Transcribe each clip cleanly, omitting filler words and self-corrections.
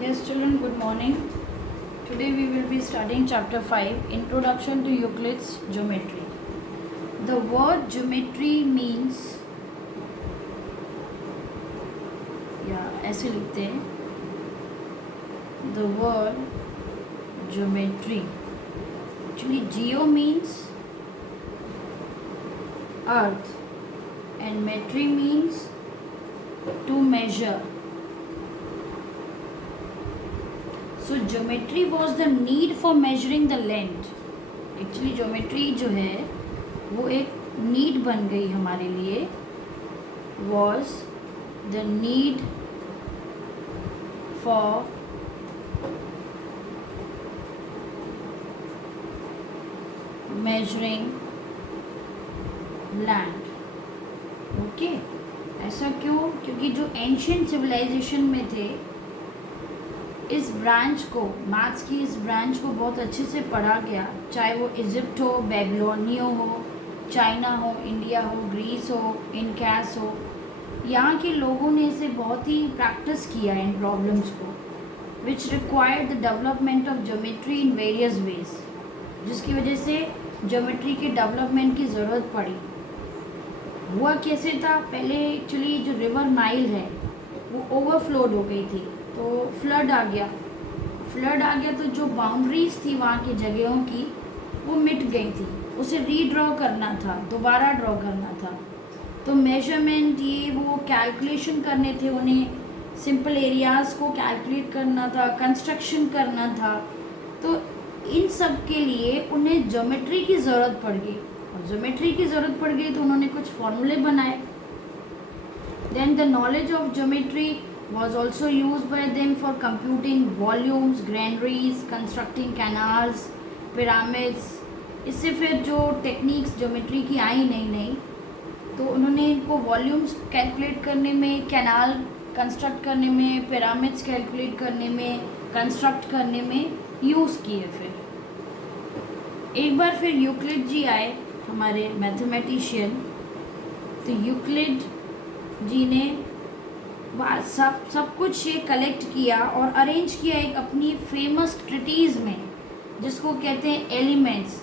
Yes, children, good morning. Today we will be studying chapter 5, Introduction to Euclid's Geometry. The word geometry means, ऐसे लिखते हैं, the word geometry. Actually, geo means earth and metry means to measure. So geometry was the need for measuring the length. Actually geometry जो है वो एक need बन गई हमारे लिए. Was the need for measuring land. Okay ऐसा क्यों? क्योंकि जो एंशियंट सिविलाइजेशन में थे, इस ब्रांच को, मैथ्स की इस ब्रांच को बहुत अच्छे से पढ़ा गया. चाहे वो इजिप्ट हो, बेबीलोनिया हो, चाइना हो, इंडिया हो, ग्रीस हो, इनकैस हो, यहाँ के लोगों ने इसे बहुत ही प्रैक्टिस किया इन प्रॉब्लम्स को, which required the development of geometry in various ways, जिसकी वजह से ज्योमेट्री के डेवलपमेंट की ज़रूरत पड़ी. हुआ कैसे था? पहले एक्चुअली जो रिवर नाइल है वो ओवरफ्लोड हो गई थी, तो फ्लड आ गया तो जो बाउंड्रीज थी वहाँ की जगहों की वो मिट गई थी. उसे रीड्रॉ करना था, दोबारा ड्रॉ करना था. तो मेजरमेंट ये वो कैलकुलेशन करने थे उन्हें, सिंपल एरियाज़ को कैलकुलेट करना था, कंस्ट्रक्शन करना था. तो इन सब के लिए उन्हें ज्योमेट्री की ज़रूरत पड़ गई, और ज्योमेट्री की ज़रूरत पड़ गई तो उन्होंने कुछ फॉर्मूले बनाए. Then the knowledge of geometry was also used by them for computing volumes, granaries, constructing canals, pyramids. इससे फिर जो टेक्निक्स ज्योमेट्री की आई नई तो उन्होंने इनको वॉल्यूम्स कैलकुलेट करने में, कैनाल कंस्ट्रक्ट करने में, पिरामिड्स कैलकुलेट करने में, कंस्ट्रक्ट करने में यूज़ किए. फिर एक बार फिर यूक्लिड जी आए, हमारे मैथमेटिशियन. तो यूक्लिड जी ने सब कुछ ये कलेक्ट किया और अरेंज किया एक अपनी फेमस ट्रिटीज़ में, जिसको कहते हैं एलिमेंट्स.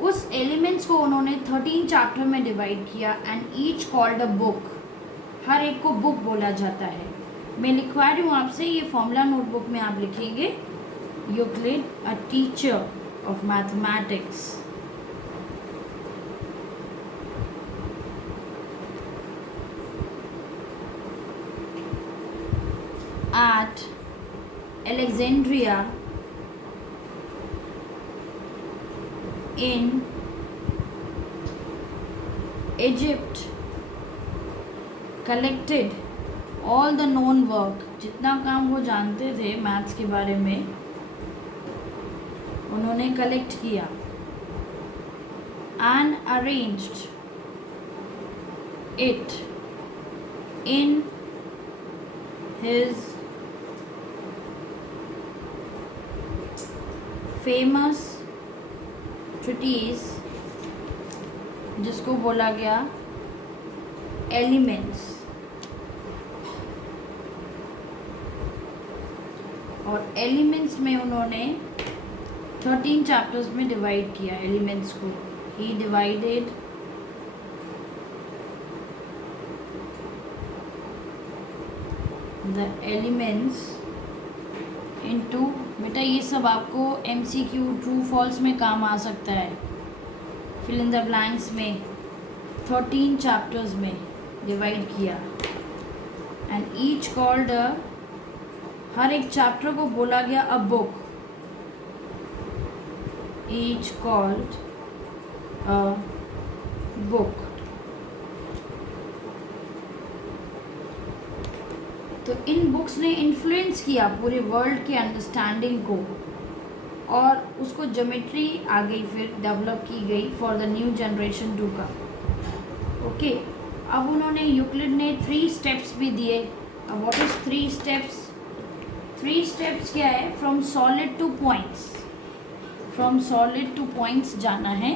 उस एलिमेंट्स को उन्होंने 13 चैप्टर में डिवाइड किया and each called a book. हर एक को बुक बोला जाता है. मैं लिखवा रही हूँ आपसे, ये फॉर्मूला नोटबुक में आप लिखेंगे, Euclid a teacher of mathematics. At Alexandria in Egypt collected all the known work. जितना काम वो जानते थे मैथ्स के बारे में उन्होंने कलेक्ट किया. and arranged it in his famous treaties, जिसको बोला गया एलिमेंट्स. और एलिमेंट्स में उन्होंने 13 चैप्टर्स में डिवाइड किया एलिमेंट्स को. ही डिवाइडेड द एलिमेंट्स इनटू, बेटा ये सब आपको MCQ ट्रू फॉल्स में काम आ सकता है, फिल इन द ब्लैंक्स में. 13 चैप्टर्स में डिवाइड किया एंड ईच कॉल्ड, हर एक चैप्टर को बोला गया a book. Each called a book. तो इन बुक्स ने इन्फ्लुएंस किया पूरे वर्ल्ड के अंडरस्टैंडिंग को, और उसको ज्योमेट्री आ गई, फिर डेवलप की गई for the new generation to come. Okay, अब उन्होंने, यूक्लिड ने 3 स्टेप्स भी दिए. अब व्हाट इज 3 स्टेप्स? 3 स्टेप्स क्या है? From solid two points. From solid two points जाना है.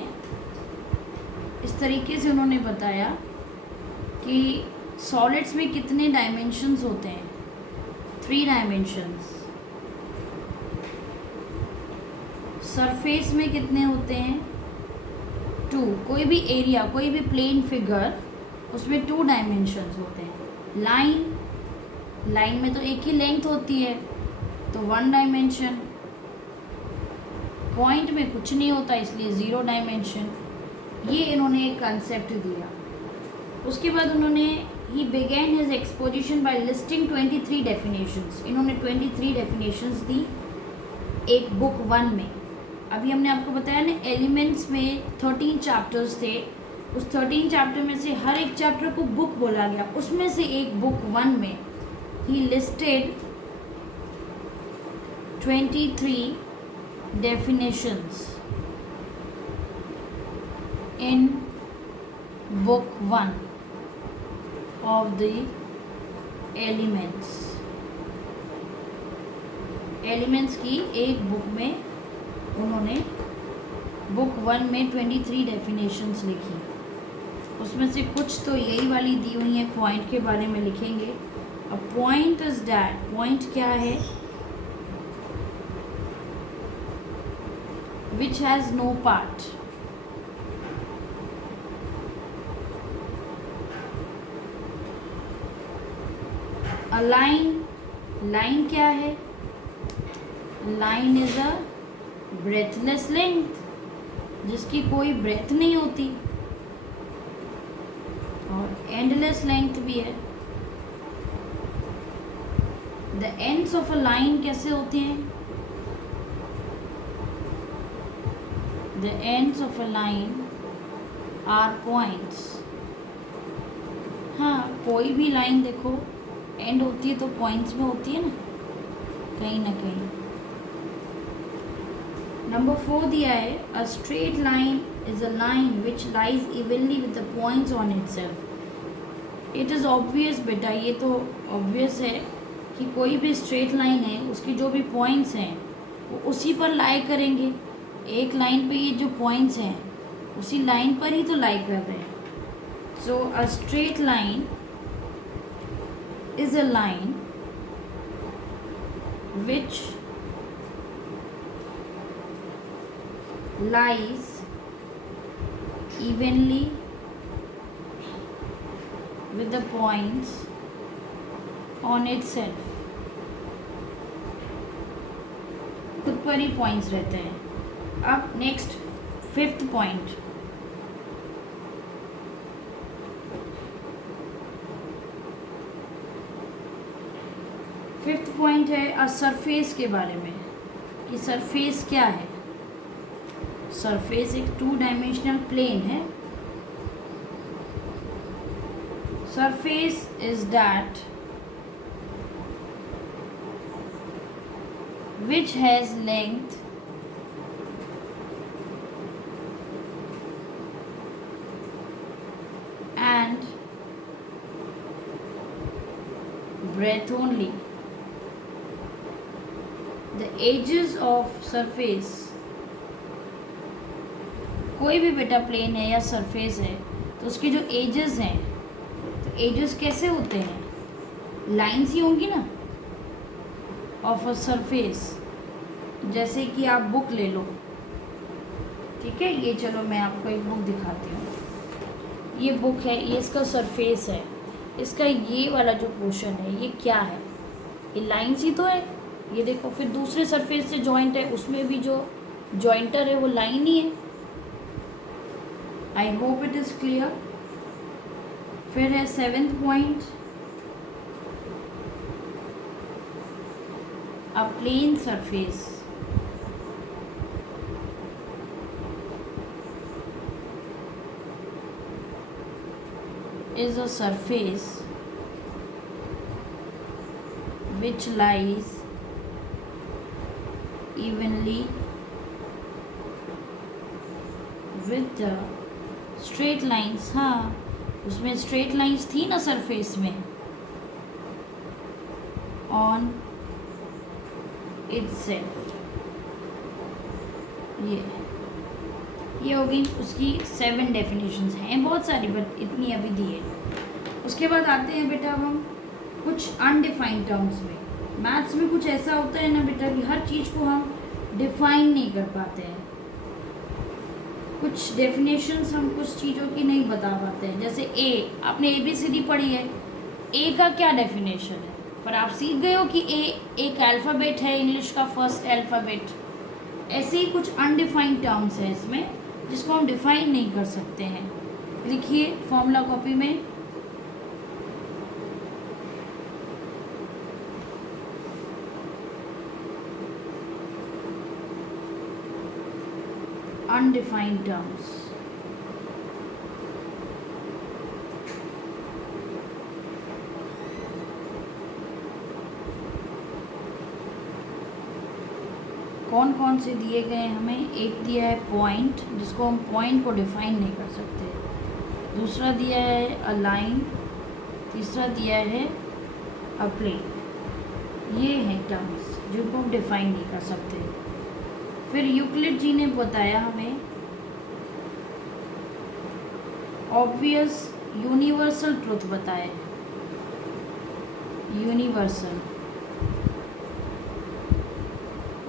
इस तरीके से उन्होंने बताया कि सॉलिड्स में कितने डायमेंशंस होते हैं? 3 डायमेंशंस. सरफेस में कितने होते हैं? 2। कोई भी एरिया, कोई भी प्लेन फिगर, उसमें 2 डायमेंशंस होते हैं। लाइन में तो एक ही लेंथ होती है, तो 1 डायमेंशन। पॉइंट में कुछ नहीं होता, इसलिए 0 डायमेंशन। ये इन्होंने एक कंसेप्ट दिया। उसके बाद उन्होंने ही begin his exposition by listing 23 definitions. इन्होंने 23 डेफिनेशंस दी एक बुक 1 में। अभी हमने आपको बताया ना, एलिमेंट्स में 13 चैप्टर्स थे। उस 13 चैप्टर में से हर एक चैप्टर को बुक बोला गया। उसमें से एक बुक 1 में ही listed 23 definitions in book 1 of the elements की एक बुक में उन्होंने बुक 1 में 23 डेफिनेशंस लिखी। उसमें से कुछ तो यही वाली दी हुई है, पॉइंट के बारे में लिखेंगे। A point is that, point क्या है? which has no part. A line क्या है? Line is a breathless length, जिसकी कोई breath नहीं होती, और endless length भी है। The ends of a line कैसे होते हैं? The ends of a line are points. हाँ, कोई भी लाइन देखो एंड होती है तो पॉइंट्स में होती है ना, कहीं ना कहीं। नंबर 4 दिया है, अ straight line is a line which lies evenly with the points on itself. It is obvious बेटा, ये तो ऑब्वियस है कि कोई भी स्ट्रेट लाइन है, उसकी जो भी पॉइंट्स हैं वो उसी पर लाई करेंगे। एक लाइन पे ये जो पॉइंट्स हैं उसी लाइन पर ही तो लाई कर रहे हैं। So a straight line is a line which lies evenly with the points on itself. खुद पर ही पॉइंट्स रहते हैं। अब नेक्स्ट 5th पॉइंट, है अ सरफेस के बारे में कि सरफेस क्या है। सरफेस एक 2 डायमेंशनल प्लेन है। Surface is that which has length and breadth only. The edges of surface, कोई भी बेटा प्लेन है या सरफेस है तो उसके जो एजेस हैं, तो एजेस कैसे होते हैं? लाइन्स ही होंगी ना ऑफ अ सरफेस। जैसे कि आप बुक ले लो, ठीक है, ये चलो मैं आपको एक बुक दिखाती हूँ। ये बुक है, ये इसका सरफेस है। इसका ये वाला जो पोर्शन है ये क्या है? ये लाइन्स ही तो है। ये देखो, फिर दूसरे सरफेस से जॉइंट है, उसमें भी जो जॉइंटर है वो लाइन ही है। I hope it is clear. फिर है 7th point, a plane surface is a surface which lies evenly with the straight lines। हाँ, उसमें स्ट्रेट लाइंस थी ना सरफेस में, ऑन itself। ये होगी उसकी 7 डेफिनेशंस हैं, बहुत सारी, बट इतनी अभी दी है। उसके बाद आते हैं बेटा अब हम कुछ अनडिफाइंड टर्म्स में। मैथ्स में कुछ ऐसा होता है ना बेटा कि हर चीज़ को हम डिफाइन नहीं कर पाते हैं, कुछ डेफिनेशंस हम कुछ चीज़ों की नहीं बता पाते हैं। जैसे ए, आपने ABCD पढ़ी है, ए का क्या डेफिनेशन है, पर आप सीख गए हो कि ए एक अल्फ़ाबेट है, इंग्लिश का फर्स्ट अल्फ़ाबेट। ऐसे ही कुछ अनडिफाइंड टर्म्स हैं इसमें जिसको हम डिफाइन नहीं कर सकते हैं। लिखिए फॉर्मूला कॉपी में, undefined terms। कौन कौन से दिए गए हमें, एक दिया है पॉइंट, जिसको हम पॉइंट को डिफाइन नहीं कर सकते। दूसरा दिया है अ लाइन, तीसरा दिया है अ प्लेन। ये हैं टर्म्स जिनको हम डिफाइन नहीं कर सकते। फिर यूक्लिड जी ने बताया हमें ऑब्वियस यूनिवर्सल ट्रुथ बताया, यूनिवर्सल।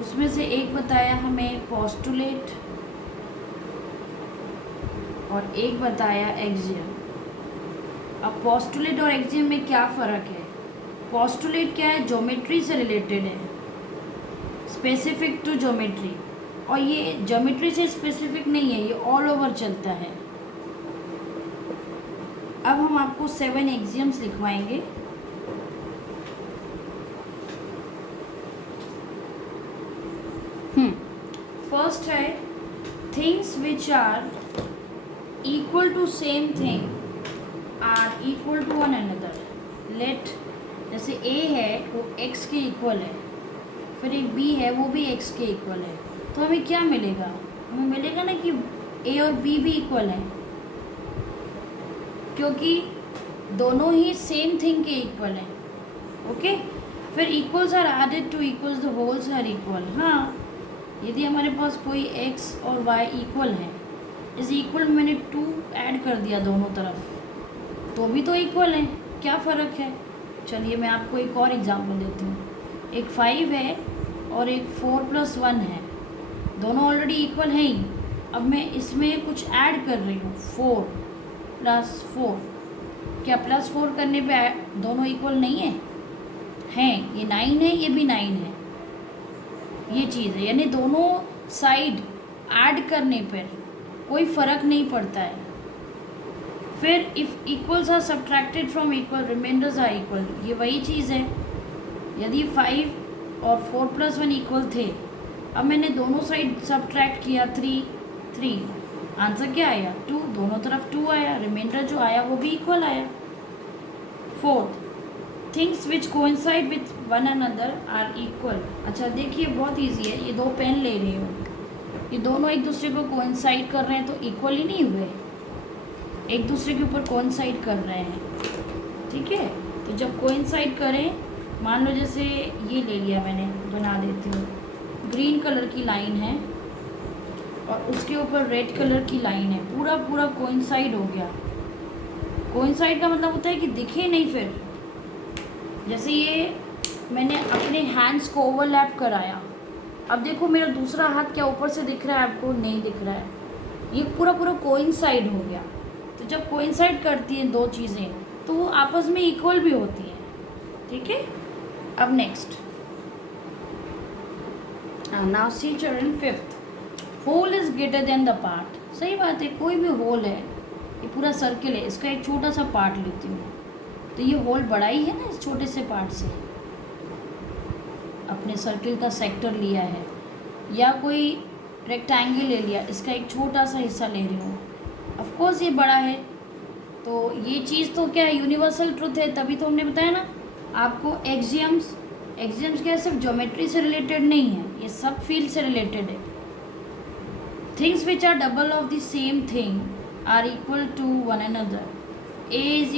उसमें से एक बताया हमें पोस्टुलेट और एक बताया एक्सियम। अब पोस्टुलेट और एक्सियम में क्या फ़र्क है? पोस्टुलेट क्या है, ज्योमेट्री से रिलेटेड है, स्पेसिफिक टू ज्योमेट्री, और ये ज्योमेट्री से स्पेसिफिक नहीं है, ये ऑल ओवर चलता है। अब हम आपको 7 एक्सियम्स लिखवाएंगे। फर्स्ट है things which are equal to same thing are equal to one another. Let, जैसे ए है वो x के इक्वल है, फिर एक b है वो भी x के इक्वल है, तो हमें क्या मिलेगा? हमें मिलेगा ना कि a और b भी इक्वल हैं, क्योंकि दोनों ही सेम थिंग के इक्वल हैं। ओके, फिर equals are added to equals, the wholes are equal. हाँ, यदि हमारे पास कोई x और y इक्वल है, इस इक्वल में मैंने 2 ऐड कर दिया दोनों तरफ, तो भी तो इक्वल है। क्या फ़र्क है? चलिए मैं आपको एक और एग्जांपल देती हूँ। एक 5 है और एक 4 + 1 है, दोनों ऑलरेडी इक्वल हैं ही। अब मैं इसमें कुछ ऐड कर रही हूँ, 4 + 4। क्या +4 करने पे दोनों इक्वल नहीं है? हैं, ये 9 है, ये भी 9 है। ये चीज़ है, यानी दोनों साइड ऐड करने पर कोई फ़र्क नहीं पड़ता है। फिर if equals are subtracted from equal, reminders are equal, ये वही चीज़ है। यदि 5 और 4 + 1 इक्वल थे, अब मैंने दोनों साइड सब्ट्रैक्ट किया, 3, आंसर क्या आया? 2, दोनों तरफ 2 आया, रिमाइंडर जो आया वो भी इक्वल आया। Fourth, things which coincide with one another are equal. अच्छा देखिए, बहुत ईजी है, ये 2 पेन ले रही हूँ, ये दोनों एक दूसरे को कोइंसाइड कर रहे हैं, तो इक्वल ही नहीं हुए, एक दूसरे के ऊपर कोइंसाइड कर रहे हैं। ठीक है, तो जब कोइंसाइड करें, मान लो जैसे ये ले लिया मैंने, बना देती हूँ, ग्रीन कलर की लाइन है और उसके ऊपर रेड कलर की लाइन है, पूरा पूरा कोइंसाइड हो गया। कोइंसाइड का मतलब होता है कि दिखे नहीं। फिर जैसे ये मैंने अपने हैंड्स को ओवरलैप कराया, अब देखो मेरा दूसरा हाथ क्या ऊपर से दिख रहा है आपको? नहीं दिख रहा है, ये पूरा पूरा कोइंसाइड हो गया। तो जब कोइंसाइड करती हैं 2 चीज़ें, तो वो आपस में इक्वल भी होती हैं। ठीक है, अब next, now see children, 5th, whole is greater than the part. सही बात है, कोई भी होल है, ये पूरा सर्किल है, इसका एक छोटा सा पार्ट लेती हूँ, तो ये होल बड़ा ही है ना इस छोटे से पार्ट से। अपने सर्किल का सेक्टर लिया है, या कोई रेक्टेंगल ले लिया, इसका एक छोटा सा हिस्सा ले रही हूँ, ऑफ कोर्स ये बड़ा है। तो ये चीज़ तो क्या है, यूनिवर्सल ट्रुथ है। तभी तो हमने बताया ना आपको, एक्सियम्स क्या है, सिर्फ ज्योमेट्री से रिलेटेड नहीं है, ये सब फील्ड से रिलेटेड है। Things which are double of the same thing are equal to one another. a =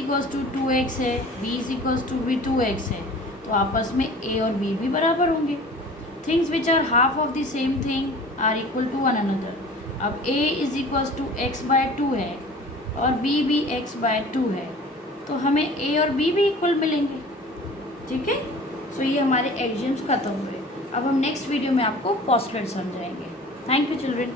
2x है, b = भी 2x है, तो आपस में a और b भी बराबर होंगे। Things which are half of the same thing are equal to one another. अब a = x/2 है और b भी x/2 है, तो हमें a और b भी इक्वल मिलेंगे। ठीक है, सो ये हमारे एग्जाम्स खत्म हुए। अब हम नेक्स्ट वीडियो में आपको पोस्टलेट समझाएंगे। Thank you children.